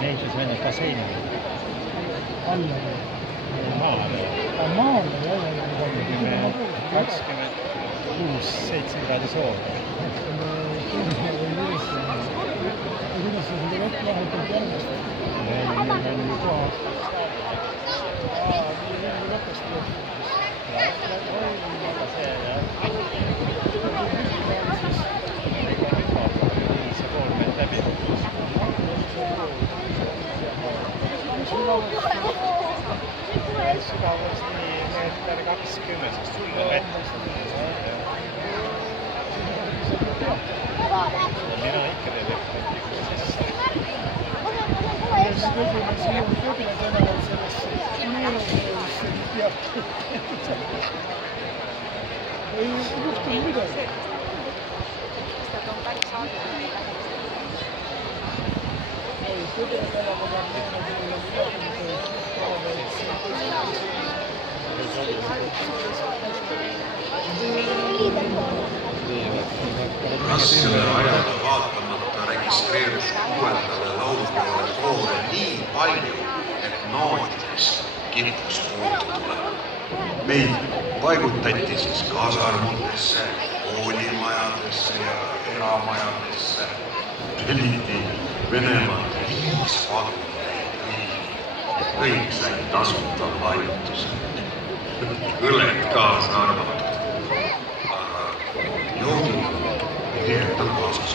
Neitsis mennä basseini. Alla. Maale. Maale, jah. 26-7 kraadi soola. Kuidas sa seda vett vahetult järgmist? Sügavasti meeter 20, sest sulle vett. Mina ikka teed ette sisse. Ja siis võib-olla see on Kõbla tänaval sellesse Neerusse teatud. Ei juhtunud midagi. Seda on päris halb. Ei, Kõbla tänaval on Raskele ajale vaatamata registreerus 6. laulupeole koore nii palju, et nootidest kippus puudu tulema. Meid paigutati siis kaasarmutesse, koolimajadesse ja eramajadesse. Telliti Venemaalt 5 pakuneid riigi. Kõik said tasuta majutused. Õled kaasa arvatud. Aga joogid ei keerta kaasas.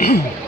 Aitäh!